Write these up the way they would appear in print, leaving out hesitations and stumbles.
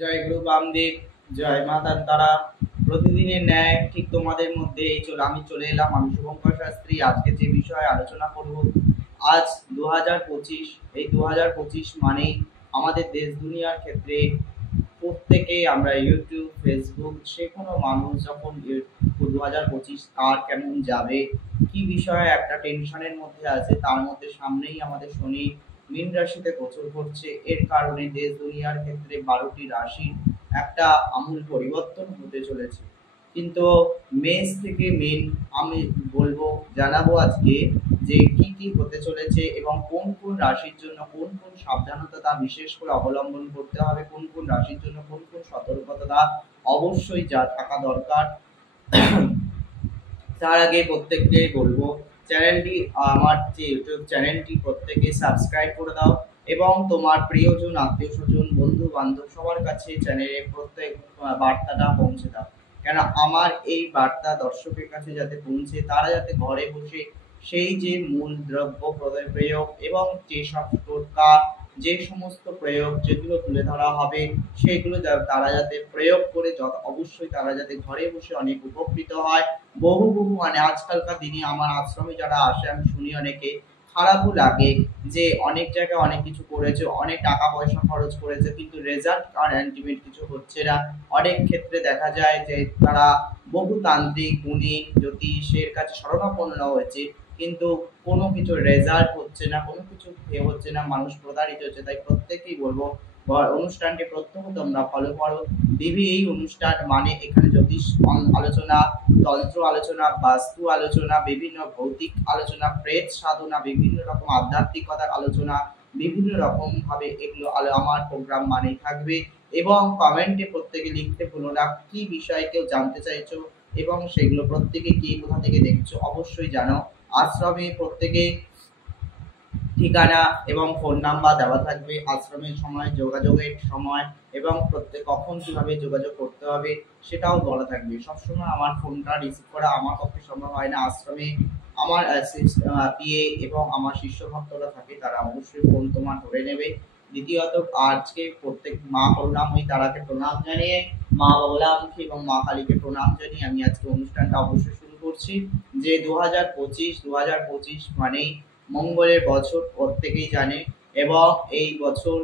জয় গুরু বামদেব, জয় মা তারা। প্রতিদিনের ন্যায় ঠিক তোমাদের মধ্যে আমি চলে এলাম। আমি শুভঙ্কর শাস্ত্রী। আজকে যে বিষয়ে আলোচনা করব, আজ 2025। এই 2025 মানেই আমাদের দেশ দুনিয়ার ক্ষেত্রে প্রত্যেকেই আমরা ইউটিউব, ফেসবুক, যে কোনো মানুষ যখন 2025 কার কেমন যাবে, কি বিষয়ে একটা টেনশনের মধ্যে আছে, তার মধ্যে সামনেই আমাদের শনি মীন রাশিতে গোচর করছে। এর কারণে দেশ দুনিয়ার ক্ষেত্রে 12টি রাশির একটা আমূল পরিবর্তন হতে চলেছে। কিন্তু মেষ থেকে মীন আমি বলবো, জানাবো আজকে যে কি কি হতে চলেছে এবং কোন কোন রাশির জন্য কোন কোন সাবধানতা তা বিশেষ করে অবলম্বন করতে হবে, কোন কোন রাশির জন্য কোন কোন সতর্কতা অবশ্যই যা থাকা দরকার। তার আগে প্রত্যেককে বলবো, চ্যানেলটি, আমার যে ইউটিউব চ্যানেলটি, প্রত্যেকে সাবস্ক্রাইব করে দাও এবং তোমার প্রিয়জন, আত্মীয় স্বজন, বন্ধু বান্ধব সবার কাছে চ্যানেলে প্রত্যেক বার্তাটা পৌঁছে দাও। কেন আমার এই বার্তা দর্শকের কাছে যাতে পৌঁছে, তারা যাতে ঘরে বসে সেই যে মূল দ্রব্য প্রয়োগ এবং যেসব টোটকা, যে সমস্ত প্রয়োগ যেগুলো তুলে ধরা হবে, সেগুলো তারা যাতে প্রয়োগ করে অবশ্যই তারা যাতে ঘরে বসে অনেক উপকৃত হয়। বহু বহু মানে আজকালকার দিনে আমার আশ্রমে যারা আসে, আমি শুনি অনেকে খারাপও লাগে যে অনেক জায়গায় অনেক কিছু করেছে, অনেক টাকা পয়সা খরচ করেছে, কিন্তু রেজাল্ট আর আলটিমেট কিছু হচ্ছে না। অনেক ক্ষেত্রে দেখা যায় যে তারা বহু তান্ত্রিক, গুণী, জ্যোতিষের কাছে শরণাপন্ন হয়েছে, কিন্তু কোনো কিছু রেজাল্ট হচ্ছে না, কোনো কিছু হচ্ছে না, মানুষ প্রতারিত হচ্ছে। তাই প্রত্যেকেই বলবো, অনুষ্ঠানটি প্রত্যহ তোমরা ফলো করো। দেবী এই অনুষ্ঠান মানে এখানে জ্যোতিষ আলোচনা, তন্ত্র আলোচনা, বাস্তু আলোচনা, বিভিন্ন ভৌতিক আলোচনা, প্রেত সাধনা, বিভিন্ন রকম আধ্যাত্মিকতার আলোচনা, বিভিন্ন রকম ভাবে এগুলো আমার প্রোগ্রাম মানেই থাকবে। এবং কমেন্টে প্রত্যেকে লিখতে ভুলো না কি বিষয়ে কেউ জানতে চাইছো এবং সেগুলো প্রত্যেকে কি কোথা থেকে দেখছো অবশ্যই জানো। আশ্রমে প্রত্যেকে ঠিকানা এবং ফোন নাম্বার দেওয়া থাকবে, আশ্রমের সময়, যোগাযোগের সময় এবং প্রত্যেক কখন কিভাবে যোগাযোগ করতে হবে সেটাও বলা থাকবে। সবসময় আমার ফোনটা রিসিভ করা আমার পক্ষে সম্ভব হয় না। আশ্রমে আমার পিএ এবং আমার শিষ্য ভক্তরা থাকে, তারা অবশ্যই ফোন তোমার ধরে নেবে। দ্বিতীয়ত, আজকে প্রত্যেক মা করুণাময়ী তারাকে প্রণাম জানিয়ে, মা বগলামুখী এবং মা কালীকে প্রণাম জানিয়ে আমি আজকে অনুষ্ঠানটা অবশ্যই শুরু করছি। যে 2025 মানেই মঙ্গলের বছর, প্রত্যেকেই জানে। এবং এই বছর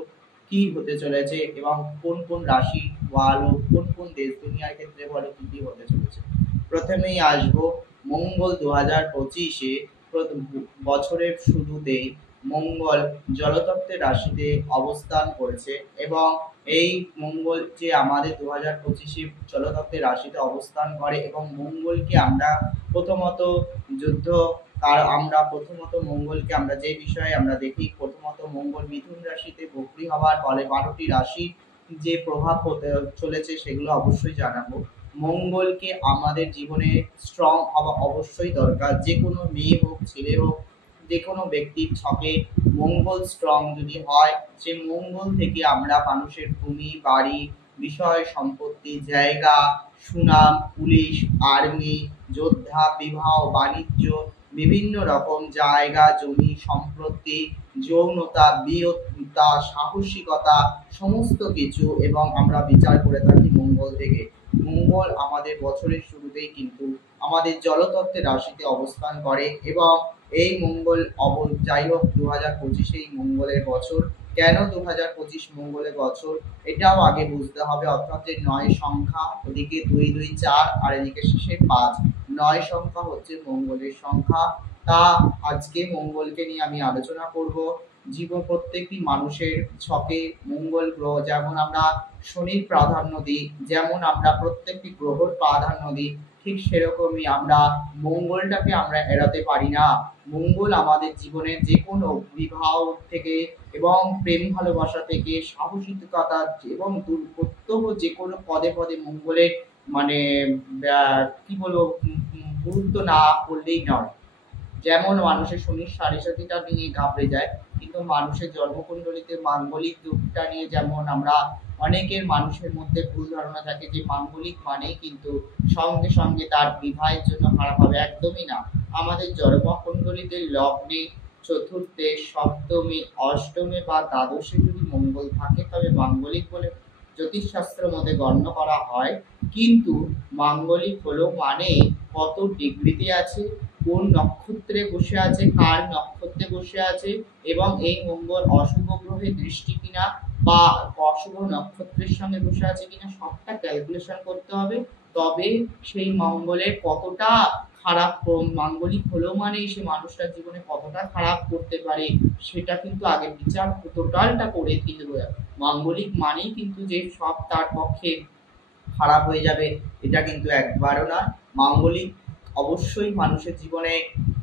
কি হতে চলেছে এবং কোন কোন রাশি বলো, কোন কোন দেশ দুনিয়ার ক্ষেত্রে বলো কি কি হতে চলেছে। প্রথমেই আসবো মঙ্গল 2025-এ বছরের শুরুতেই মঙ্গল জলতত্ত্বের রাশিতে অবস্থান করেছে এবং এই মঙ্গল যে আমাদের 2025-এ জলতত্ত্বের রাশিতে অবস্থান করে এবং মঙ্গলকে আমরা প্রথমত যুদ্ধ, আর আমরা প্রথমত মঙ্গলকে আমরা যে বিষয়ে আমরা দেখি, প্রথমত মঙ্গল মিথুন রাশিতে বক্রী হওয়ার ফলে 12টি রাশি যে প্রভাব হতে চলেছে সেগুলো অবশ্যই জানাবো। মঙ্গলকে আমাদের জীবনে স্ট্রং হওয়া অবশ্যই দরকার। যে কোনো মেয়ে হোক, ছেলে হোক, যে কোনো ব্যক্তির ছকে মঙ্গল স্ট্রং যদি হয়, সে মঙ্গল থেকে আমরা মানুষের ভূমি, বাড়ি, বিষয় সম্পত্তি, জায়গা, সুনাম, পুলিশ, আর্মি, যোদ্ধা, বিবাহ, বাণিজ্য, বিভিন্ন রকম জায়গা জমি সম্পত্তি, যৌনতা, বীরতা, সাহসিকতা, সমস্ত কিছু এবং আমরা বিচার করে থাকি মঙ্গল থেকে। মঙ্গল আমাদের বছরের শুরুতেই কিন্তু আমাদের জলতত্ত্বের রাশিতে অবস্থান করে এবং এই মঙ্গল যাই হোক 2025 এই মঙ্গলের বছর। কেন 2025 মঙ্গলের বছর এটাও আগে বুঝতে হবে। অর্থাৎ 9 সংখ্যা, ওদিকে 2 2 4 আর এদিকে শেষে 5, 9 সংখ্যা হচ্ছে মঙ্গলের সংখ্যা। তা আজকে মঙ্গলকে নিয়ে আমি আলোচনা করব। প্রত্যেকটি মানুষের ছকে মঙ্গল গ্রহ, যেমন আমরা শনির প্রাধান্য দিই, যেমন আমরা প্রত্যেকটি গ্রহর প্রাধান্য দিই, ঠিক সেরকমই আমরা মঙ্গলটাকে আমরা এড়াতে পারি না। মঙ্গল আমাদের জীবনের যে কোনো বিবাহ থেকে এবং প্রেম ভালোবাসা থেকে সাহসিকতা এবং প্রত্যহ যে কোনো পদে পদে মঙ্গলের মানে কি বলবো, গুরুত্ব না করলেই নয়। যেমন মানুষের শনির সাড়ে নিয়ে ঘাবড়ে যায়, কিন্তু মানুষের জন্মকুণ্ডলিতে মাঙ্গলিক দিকটা নিয়ে যেমন আমরা অনেকের মানুষের মধ্যে ভুল ধারণা থাকে যে মাঙ্গলিক মানেই কিন্তু সঙ্গে সঙ্গে তার বিবাহের জন্য খারাপ হবে, একদমই না। আমাদের জন্মকুণ্ডলিতে লগ্নে, চতুর্থে, সপ্তমী, অষ্টমে বা দ্বাদশে যদি মঙ্গল থাকে তবে মাঙ্গলিক বলে জ্যোতিষশাস্ত্রের মধ্যে গণ্য করা হয়। কিন্তু মাঙ্গলিক হলো মানে কত ডিগ্রিতে আছে, কোন নক্ষত্রে বসে আছে, কার নক্ষত্রে বসে আছে, এবং এই মঙ্গল অশুভ গ্রহে দৃষ্টি কিনা বা অশুভ নক্ষত্রের সঙ্গে বসে আছে কিনা সবটা ক্যালকুলেশন করতে হবে। তবে সেই মঙ্গলের কতটা খারাপ, মাঙ্গলিক হলো মানে সে মানুষটার জীবনে কতটা খারাপ করতে পারে সেটা কিন্তু আগে বিচার টোটালটা করে কিন্তু মাঙ্গলিক মানেই কিন্তু যে সব তার পক্ষে খারাপ হয়ে যাবে এটা কিন্তু একবারও না। মাঙ্গলিক অবশ্যই মানুষের জীবনে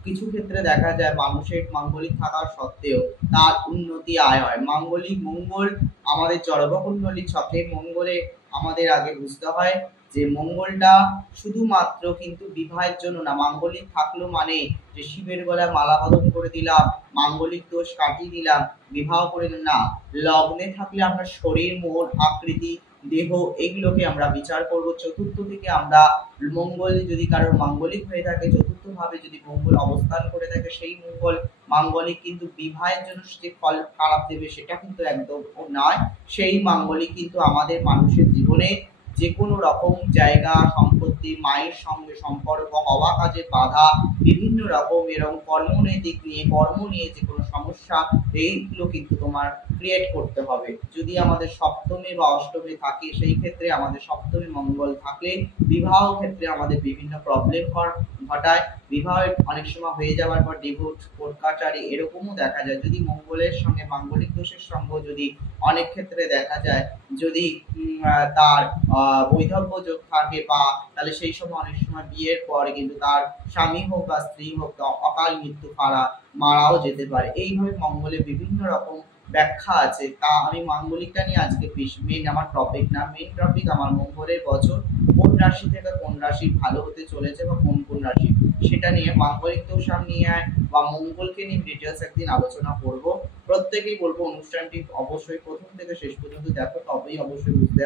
কিছু ক্ষেত্রে দেখা যায় মানুষের মাঙ্গলিক থাকা সত্ত্বেও তার উন্নতি আয় হয়। মাঙ্গলিক মঙ্গল আমাদের জড়কুণ্ডলী ছকে মঙ্গলে আমাদের আগে বুঝতে হয় যে মঙ্গলটা শুধুমাত্র কিন্তু বিবাহের জন্য না। মাঙ্গলিক থাকলো মানে যে শিবের গলায় মালা বদল করে দিলাম, মাঙ্গলিক দোষ কাটিয়ে দিলাম, বিবাহ করে না। লগ্নে থাকলে আমরা শরীর, মন, আকৃতি, দেহ এগুলোকে আমরা বিচার করব। চতুর্থ থেকে আমরা মঙ্গল যদি কারোর মাঙ্গলিক হয়ে থাকে, চতুর্থ ভাবে যদি মঙ্গল অবস্থান করে থাকে, সেই মঙ্গল মাঙ্গলিক কিন্তু বিবাহের জন্য যে ফল খারাপ দেবে সেটা কিন্তু একদম নয়। সেই মাঙ্গলিক কিন্তু আমাদের মানুষের জীবনে যে কোনো রকম জায়গা সম্পত্তি, মায়ের সঙ্গে সম্পর্ক, হওয়া কাজে বাধা, বিভিন্ন রকম এরকম দিক নিয়ে কর্ম নিয়ে যে কোনো সমস্যা এইগুলো কিন্তু তোমার ক্রিয়েট করতে হবে। যদি আমাদের সপ্তমে বা অষ্টমে থাকে সেই ক্ষেত্রে আমাদের সপ্তমে মঙ্গল থাকলে বিবাহ ক্ষেত্রে আমাদের বিভিন্ন প্রবলেম ঘটায়। বিবাহ অনেক সময় হয়ে যাওয়ার পর ডিভোর্স, কোর্ট কাচারি এরকমও দেখা যায়। যদি মঙ্গলের সঙ্গে মাঙ্গলিক দোষের সঙ্গ যদি অনেক ক্ষেত্রে দেখা যায়, যদি তার বৈধব্য যোগ থাকে বা তাহলে সেই সময় অনেক সময় বিয়ের পর কিন্তু তার স্বামী হোক বা স্ত্রী হোক অকাল মৃত্যু মারাও যেতে পারে। এইভাবে মঙ্গলের বিভিন্ন রকম ব্যাখ্যা আছে। তা আমি মাঙ্গলিকটা নিয়ে আজকে মেন আমার টপিক না, মেন টপিক আমার মঙ্গলের বছর কোন রাশি থেকে কোন রাশি ভালো হতে চলেছে বা কোন কোন রাশি সেটা নিয়ে মাঙ্গলিক দোষ নিয়ে বা মঙ্গলকে নিয়ে ডিটেলস একদিন আলোচনা করব। প্রত্যেকেই বলবো অনুষ্ঠানটি অবশ্যই প্রথম থেকে শেষ পর্যন্ত দেখো, তবেই অবশ্যই বুঝতে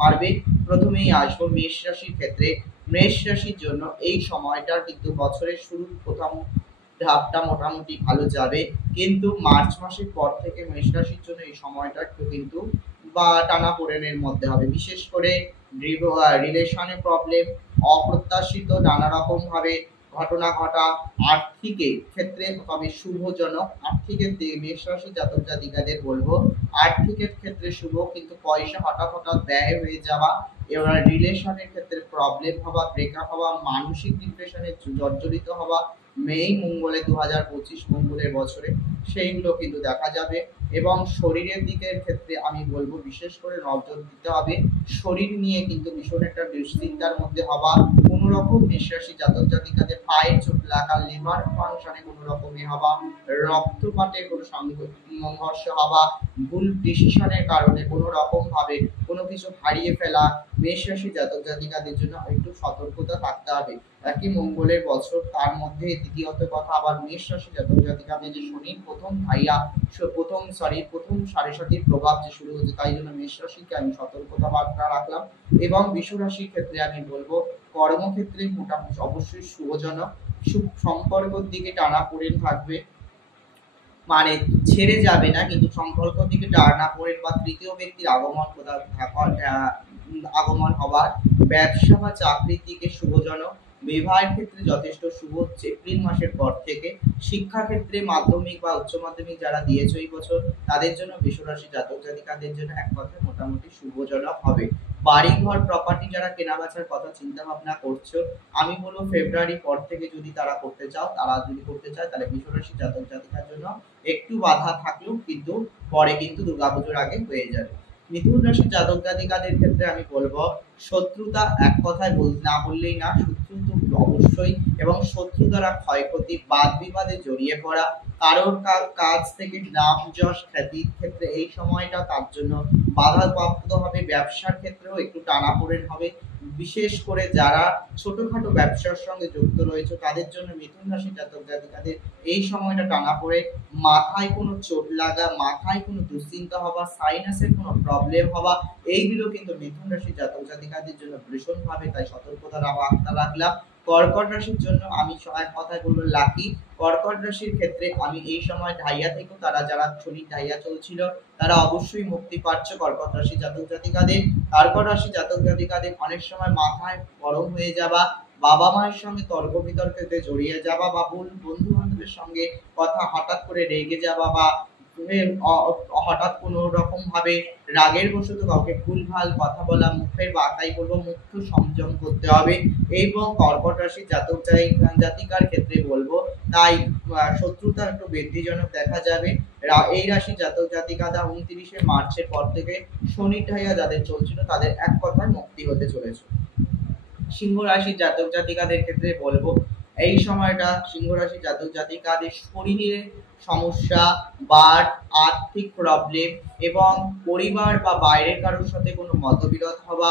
পারবে। প্রথমেই আসবো মেষ রাশির ক্ষেত্রে। মেষ রাশির জন্য এই সময়টা কিন্তু বছরের শুরুর প্রথম ধাপটা মোটামুটি ভালো যাবে, কিন্তু মার্চ মাসের পর থেকে মেষ রাশির জন্য এই সময়টা একটু কিন্তু বা টানাপোড়েনের মধ্যে হবে। বিশেষ করে রিলেশনে প্রবলেম, অপ্রত্যাশিত নানা রকম ভাবে ঘটনা ঘটা, আর্থিকের ক্ষেত্রে তবে শুভজনক। আর্থিকের মেষ রাশি জাতক জাতিকাদের বলবো আর্থিকের ক্ষেত্রে শুভ, কিন্তু পয়সা হঠাৎ হঠাৎ ব্যয় হয়ে যাওয়া, এবার রিলেশনের ক্ষেত্রে প্রবলেম হওয়া, ব্রেকআপ হওয়া, মানসিক ডিপ্রেশনে জর্জরিত হওয়া এই মঙ্গলে 2025 মঙ্গলের বছরে সেইগুলো কিন্তু দেখা যাবে। এবং শরীরের দিকের ক্ষেত্রে আমি বলবো বিশেষ করে নজর দিতে হবে। শরীর নিয়ে কিন্তু ভীষণ একটা দুশ্চিন্তার মধ্যে হওয়া, কোনো রকম মেষরাশি জাতক জাতিকাদের পায়ের চোট লাগা, লিভার ফাংশনে কোনো রকমে হওয়া, রক্তপাতের কোনো সংঘর্ষ হওয়া, ভুল ডিসিশনের কারণে কোনো রকম ভাবে কোনো কিছু হারিয়ে ফেলা, মেষরাশি জাতক জাতিকাদের জন্য একটু সতর্কতা থাকতে হবে। একই মঙ্গলের বছর, তার মধ্যে দ্বিতীয়ত কথা আবার মেষ রাশি জাতক জাতিকাদের যে শনির প্রথম সাড়ে সাতির প্রভাব যে শুরু হচ্ছে, তাই জন্য মেষ রাশিকে আমি সতর্কতা বার্তা রাখলাম। এবং বৃষ রাশির ক্ষেত্রে আমি বলবো কর্মক্ষেত্রে মোটামুটি অবশ্যই শুভজনক, সম্পর্কের দিকে টানাপোড়েন থাকবে, মানে ছেড়ে যাবে না কিন্তু সম্পর্কের দিকে টানাপোড়েন বা তৃতীয় ব্যক্তির আগমন হবার। ব্যবসা বা চাকরির দিকে শুভজনক, বিবাহের ক্ষেত্রে যথেষ্ট শুভ হচ্ছে এপ্রিল মাসের পর থেকে। শিক্ষাক্ষেত্রে মাধ্যমিক বা উচ্চ মাধ্যমিক যারা দিয়েছে এই বছর তাদের জন্য বৃষ রাশি জাতক জাতিকাদের জন্য এক কথায় মোটামুটি শুভজনক হবে। বাড়ি ঘর প্রপার্টি যারা কেনা বেচার কথা চিন্তা ভাবনা করছো, আমি বলবো ফেব্রুয়ারি পর থেকে যদি তারা করতে চায় তাহলে বৃষ রাশি জাতক জাতিকার জন্য একটু বাধা থাকলেও কিন্তু পরে কিন্তু দুর্গাপুজোর আগে হয়ে যাবে। মিথুন রাশির জাতক জাতিকাদের ক্ষেত্রে আমি বলবো শত্রুতা এক কথায় না বললেই না, শত্রু তো অবশ্যই, এবং শত্রু দ্বারা ক্ষয়ক্ষতি, বাদ বিবাদে জড়িয়ে পড়া, কারোর কাছ থেকে নাম যশ খ্যাতির ক্ষেত্রে এই সময়টা তার জন্য বাধাপ্রাপ্ত হবে। ব্যবসার ক্ষেত্রেও একটু টানাপোড়েন হবে, বিশেষ করে যারা ছোটখাটো ব্যবসার সঙ্গে যুক্ত রয়েছে তাদের জন্য মিথুন রাশি জাতক জাতিকাদের এই সময়টা টানাপোড়েন, মাথায় কোনো চোট লাগা, মাথায় কোনো দুশ্চিন্তা হওয়া, সাইনাসের কোনো প্রবলেম হওয়া, এইগুলো কিন্তু মিথুন রাশি জাতক জাতিকাদের জন্য ভীষণভাবে তাই সতর্কতা বার্তা রাখলাম। কর্কট রাশির জন্য আমি এক কথায় বলবো লাকি। কর্কট রাশির ক্ষেত্রে আমি এই সময় ঢাইয়া থেকে তারা যারা শনির ঢাইয়া চলছিল তারা অবশ্যই মুক্তি পাচ্ছে। কর্কট রাশি জাতক জাতিকাদের, কর্কট রাশি জাতক জাতিকাদের অনেক সময় মাথায় গরম হয়ে যাওয়া, বাবা মায়ের সঙ্গে তর্ক বিতর্কে জড়িয়ে যাওয়া, বা বন্ধু বান্ধবের সঙ্গে কথা হঠাৎ করে রেগে যাওয়া, বা হঠাৎ কোনো রকম ভাবে রাগের বশত কাউকে ভুলভাল কথা বলা, মুখের বাতাই বলবো মুখ্য সংযম করতে হবে। এবং কর্কট রাশি জাতক জাতিকার ক্ষেত্রে বলবো তাই শত্রুতা একটু বৃদ্ধিজনক দেখা যাবে। এই রাশি জাতক জাতিকারা 29শে মার্চের পর থেকে শনি ঢাইয়া যাদের চলছিল তাদের এক কথায় মুক্তি হতে চলেছে। সিংহ রাশি জাতক জাতিকাদের ক্ষেত্রে বলবো এই সময়টা সিংহ রাশি জাতক জাতিকাদের শরীরে সমস্যা, বার্ড, আর্থিক প্রবলেম এবং পরিবার বা বাইরের কারোর সাথে কোনো মতবিরোধ হওয়া,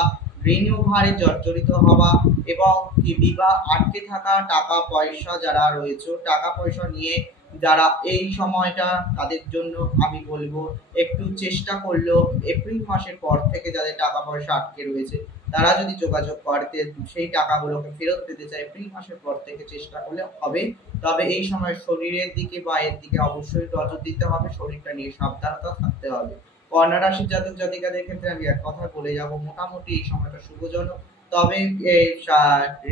ঋণ ভারে জর্জরিত হওয়া এবং কি বিবাহ আটকে থাকা টাকা পয়সা যারা রয়েছে টাকা পয়সা নিয়ে যারা এই সময়টা তাদের জন্য আমি বলবো একটু চেষ্টা করলেও এপ্রিল মাসের পর থেকে যাদের টাকা পয়সা আটকে রয়েছে তারা যদি যোগাযোগ করতে সেই টাকাগুলোকে ফেরত পেতে চায় এপ্রিল মাসের পর থেকে চেষ্টা করলে হবে। তবে এই সময় শরীরের দিকে বা এর দিকে অবশ্যই নজর দিতে হবে, শরীরটা নিয়ে সাবধানতা থাকতে হবে। কন্যা রাশির জাতক জাতিকাদের ক্ষেত্রে আমি এক কথা বলে যাব, মোটামুটি এই সময়টা শুভজনক। তবে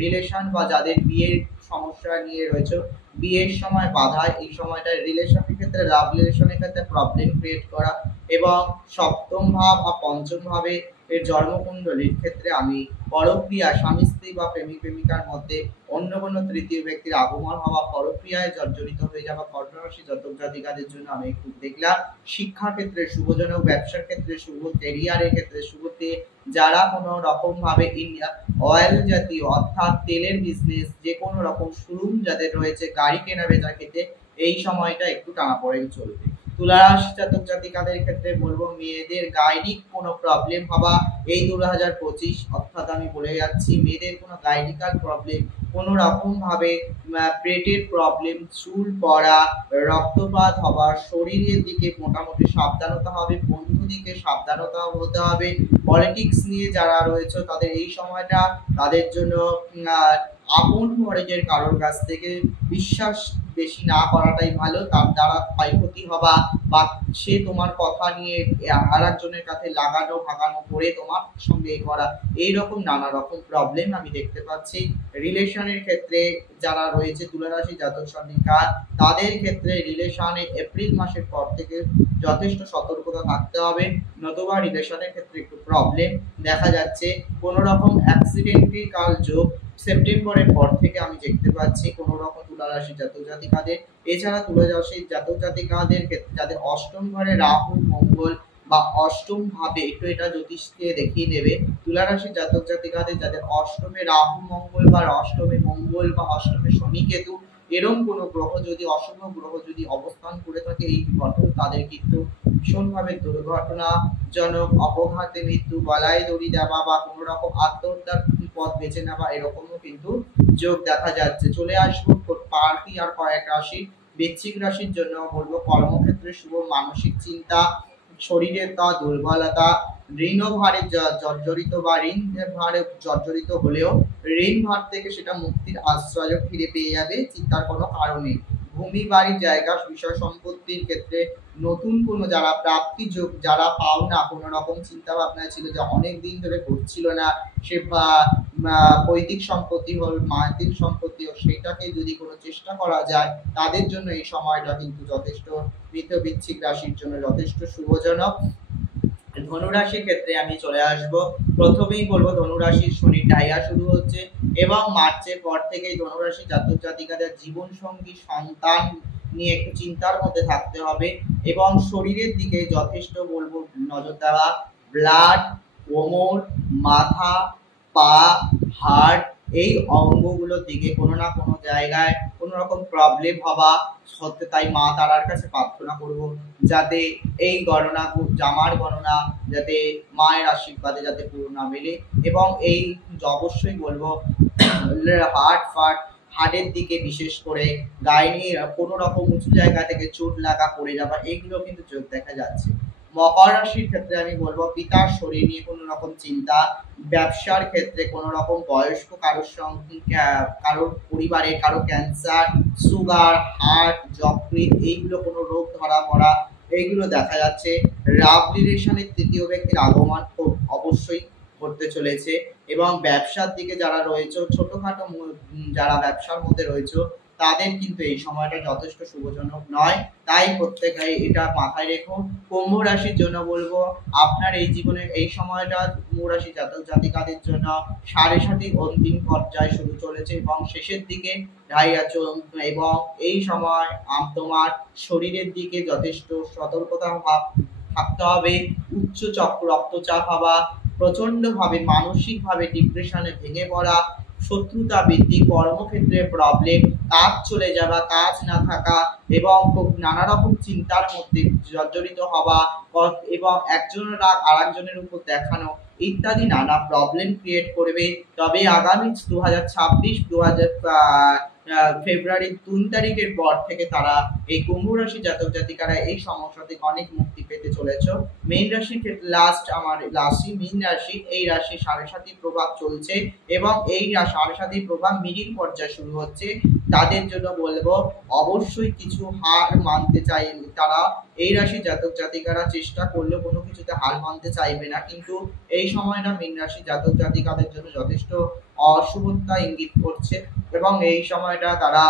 রিলেশন বা যাদের বিয়ের সমস্যা নিয়ে রয়েছে বিয়ের সময় বাধা, এই সময়টা রিলেশনের ক্ষেত্রে লাভ রিলেশনের ক্ষেত্রে প্রবলেম ক্রিয়েট করা এবং সপ্তম ভাব বা পঞ্চম ভাবে এর জন্মকুণ্ডলীর ক্ষেত্রে আমি পরক্রিয়া স্বামী স্ত্রী বা প্রেমিক প্রেমিকার মধ্যে অন্য কোনো তৃতীয় ব্যক্তির আগমন হওয়া, পরক্রিয়ায় জর্জরিত হয়ে যাওয়া কন্যা রাশি জাতক জাতিকাদের জন্য আমি একটু দেখলাম। শিক্ষা ক্ষেত্রে শুভজনক, ব্যবসার ক্ষেত্রে শুভ, ক্যারিয়ারের ক্ষেত্রে শুভতে, যারা কোনো রকম ভাবে অয়েল জাতীয় অর্থাৎ তেলের বিজনেস যে কোনো রকম শোরুম যাদের রয়েছে, গাড়ি কেনা বেচা ক্ষেত্রে এই সময়টা একটু টানাপোড়েন চলবে। তুলা রাশি জাতক জাতিকাদের ক্ষেত্রে বলবো মেয়েদের গাইনিক কোনো প্রবলেম হওয়া এই 2025 অর্থাৎ আমি বলে যাচ্ছি মেয়েদের কোনো গাইনিকাল প্রবলেম, কোনো রকম ভাবে পেটের প্রবলেম, চুল পড়া, রক্তপাত হওয়া, শরীরের দিকে মোটামুটি সাবধানতা হবে, বন্ধু দিকে সাবধানতা হতে হবে। পলিটিক্স নিয়ে যারা রয়েছে তাদের এই সময়টা তাদের জন্য আপন পরিচয়ের কারোর কাছ থেকে বিশ্বাস বেশি না করাটাই ভালো, তার দ্বারা ক্ষয়ক্ষতি হওয়া বা সে তোমার কথা নিয়ে আর একজনের কাছে লাগানো ভাগানো করে তোমার সঙ্গে করা, এইরকম নানা রকম প্রবলেম আমি দেখতে পাচ্ছি। রিলেশনের ক্ষেত্রে যারা রয়েছে তুলা রাশি জাতক জাতিকা তাদের ক্ষেত্রে রিলেশনে এপ্রিল মাসের পর থেকে যথেষ্ট সতর্কতা থাকতে হবে, নতুবা রিলেশনের ক্ষেত্রে একটু প্রবলেম দেখা যাচ্ছে। কোনো রকম অ্যাক্সিডেন্টাল যোগ সেপ্টেম্বরের পর থেকে আমি দেখতে পাচ্ছি কোনো রকম তুলা রাশি জাতক জাতিকাদের। এছাড়া তুলা রাশি জাতক জাতিকাদের ক্ষেত্রে যাদের অষ্টম ঘরে রাহু মঙ্গল বা অষ্টম ভাবে একটু এটা জ্যোতিষকে দেখিয়ে নেবে, তুলা রাশি জাতক জাতিকাদের যাদের অষ্টমে রাহু মঙ্গল বা অষ্টমে মঙ্গল বা অষ্টমে শনি কেতু এরকম কোনো গ্রহ যদি অশুভ গ্রহ যদি অবস্থান করে থাকে এই ঘটনা তাদের কিন্তু ভীষণভাবে দুর্ঘটনাজনক, অপঘাতে মৃত্যু, গলায় দড়ি দেওয়া বা কোনো রকম আত্মহত্যার পথ বেছে নেওয়া এরকমও কিন্তু যোগ দেখা যাচ্ছে। চলে আসবো পার্টি আর কয়েক রাশি। বৃশ্চিক রাশির জন্য বলবো কর্মক্ষেত্রে শুভ, মানসিক চিন্তা, শরীরের দুর্বলতা, ঋণ ভারে জর্জরিত বা ঋণ ভারে জর্জরিত হলেও ঋণ ভার থেকে সেটা মুক্তির আশ্রয় ফিরে পেয়ে যাবে, চিন্তার কোনো কারণে। ভূমি বাড়ির জায়গা বিষয় সম্পত্তির ক্ষেত্রে নতুন কোনো যারা প্রাপ্তি যোগ যারা পাও না, কোনো রকম চিন্তা ভাবনা ছিল যে অনেক দিন ধরে করছিল না, সে পৈতৃক সম্পত্তি হোক মানবিক সম্পত্তি হোক সেটাকে যদি কোনো চেষ্টা করা যায় তাদের জন্য এই সময়টা কিন্তু যথেষ্ট বৃশ্চিক রাশির জন্য যথেষ্ট শুভজনক। ধনুরাশির ক্ষেত্রে আমি চলে আসব, প্রথমেই বলবো ধনুরাশির শনির ঢাইয়া শুরু হচ্ছে এবং মার্চের পর থেকেই ধনুরাশি জাতক জাতিকাদের জীবন সঙ্গী সন্তান নিয়ে একটু চিন্তার মধ্যে থাকতে হবে এবং শরীরের দিকে যথেষ্ট বলবো নজর দেওয়া। ব্লাড, কোমর, মাথা, পা, হার্ট এই অঙ্গগুলোর দিকে কোনো না কোনো জায়গায় কোনো রকম প্রবলেম হওয়া সত্ত্বে, তাই মা তারার কাছে প্রার্থনা করব যাতে এই গণনা জামার গণনা যাতে মায়ের আশীর্বাদে যাতে পুরো না মেলে। এবং এই অবশ্যই বলবো হার্টের দিকে বিশেষ করে গায়ে নিয়ে কোনো রকম উঁচু জায়গা থেকে চোট লাগা পড়ে যাওয়া এগুলো কিন্তু যোগ দেখা যাচ্ছে। মকর রাশির ক্ষেত্রে আমি বলবো পিতার শরীর নিয়ে কোনো রকম চিন্তা, ব্যবসার ক্ষেত্রে কোনো রকম বয়স্ক কারোর সঙ্গে কারোর পরিবারে কারো ক্যান্সার, সুগার, হার্ট, যকৃৎ এইগুলো কোনো রোগ ধরা পড়া এইগুলো দেখা যাচ্ছে। লাভ রিলেশনের তৃতীয় ব্যক্তির আগমন খুব অবশ্যই করতে চলেছে এবং ব্যবসার দিকে যারা রয়েছে ছোটখাটো যারা ব্যবসার মধ্যে রয়েছে তাদের কিন্তু এই সময়টা যথেষ্ট শুভজনক নয়, তাই প্রত্যেকে এটা মাথায় রেখো। কুম্ভ রাশির জন্য বলবো আপনার এই জীবনের এই সময়টা কুম্ভ রাশি জাতক জাতিকাদের জন্য 7.5 অন্তিম পর্যায়ে শুরু চলেছে এবং শেষের দিকে এবং এই সময় তোমার শরীরের দিকে যথেষ্ট সতর্কতা থাকতে হবে। উচ্চ রক্তচাপ হওয়া, প্রচন্ডভাবে মানসিকভাবে ডিপ্রেশনে ভেঙে পড়া, শত্রুতা বৃদ্ধি, কর্মক্ষেত্রে প্রবলেম, কাজ চলে যাওয়া, কাজ না থাকা এবং নানা রকম চিন্তার মধ্যে জর্জরিত হওয়া এবং একজনের রাগ আরেকজনের উপর দেখানো ইত্যাদি নানা প্রবলেম ক্রিয়েট করবে। তবে আগামী 2026 ফেব্রুয়ারির 3 তারিখের পর থেকে তারা এই কুম্ভ রাশি জাতক জাতিকারা এই সমস্যা থেকে অনেক মুক্তি পেতে চলেছ। মীন রাশির ক্ষেত্রে লাস্ট আমার রাশি মীন রাশি, এই রাশি 7.5 প্রভাব চলছে এবং এই 7.5 প্রভাব মিডিল পর্যায়ে শুরু হচ্ছে। তাদের জন্য বলবো অবশ্যই কিছু হার মানতে চাই তারা, এই রাশি জাতক জাতিকারা চেষ্টা করলেও কোনো কিছুতে হার মানতে চাইবে না, কিন্তু এই সময়টা মীন রাশি জাতক জাতিকাদের জন্য যথেষ্ট অশুভতা ইঙ্গিত করছে এবং এই সময়টা তারা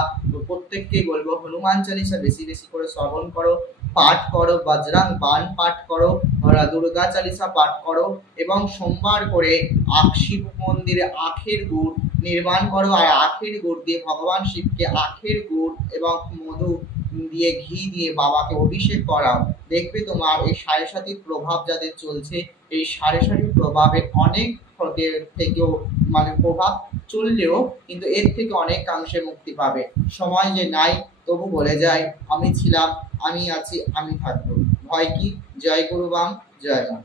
প্রত্যেককেই বলবো হনুমান চালিসা বেশি বেশি করে শ্রবণ করো, পাঠ করো, বজরং বাণ পাঠ করো, দুর্গা চালিসা পাঠ করো এবং সোমবার করে শিব মন্দিরে আখের গুড় নির্মাণ করো আর আখের গুড় দিয়ে ভগবান শিবকে আখের গুড় এবং মধু দিয়ে ঘি দিয়ে বাবাকে অভিষেক করাও। দেখবে তোমার এই 7.5 প্রভাব যাদের চলছে এই 7.5 প্রভাবের অনেক থেকেও মানে প্রভাব চললেও কিন্তু এর থেকে অনেকাংশে মুক্তি পাবে। সময় যে নাই তবু বলে যায় আমি ছিলাম, আমি আছি, আমি থাকবো। ভয় কি? জয় গুরু বাম, জয় মা।